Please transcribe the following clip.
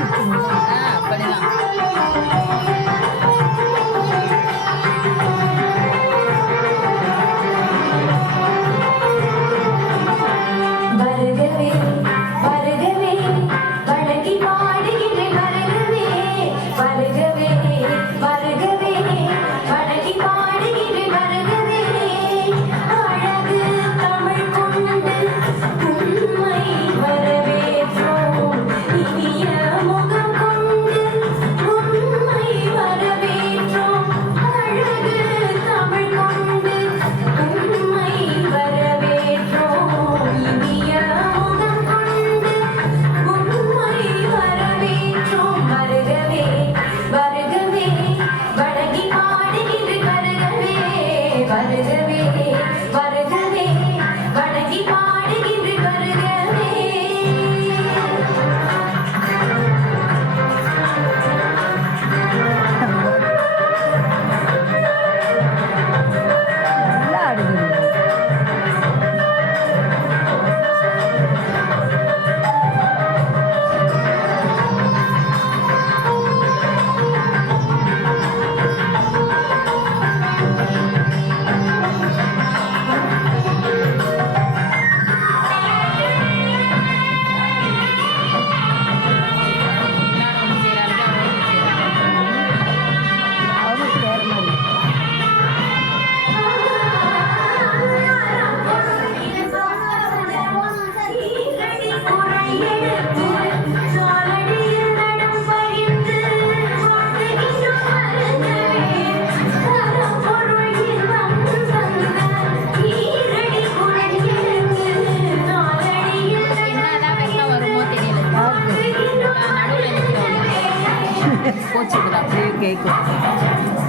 அப்படிதான். வருகவே வருகவே வணங்கி பாடுகிறேன் வருகவே வருகவே வருகவே வணங்கி பாடுகிறேன் வருகவே அழகு தமிழ் கொண்டு உண்மை வரவேற்றோம் இனிய முகம் கொண்டு உண்மை வரவேற்றோம் அழகு தமிழ் கொண்டு உண்மை வரவேற்றோம் இனிய முகம் கொண்டு உண்மை வரவேற்றோம் வருகவே வருகவே வணங்கி பாடுகிறேன் வருகவே வருகவே வணங்கி பாடுகிறேன் வருகவே. நல்லா ஆடுது. அவனுக்கு வேற மாதிரி. என்னதான் வெக்கம் வருமோ தெரியல. நடுவில் நிற்கிறோம். கோச்சுக்குது அப்படியே கேட்கும்.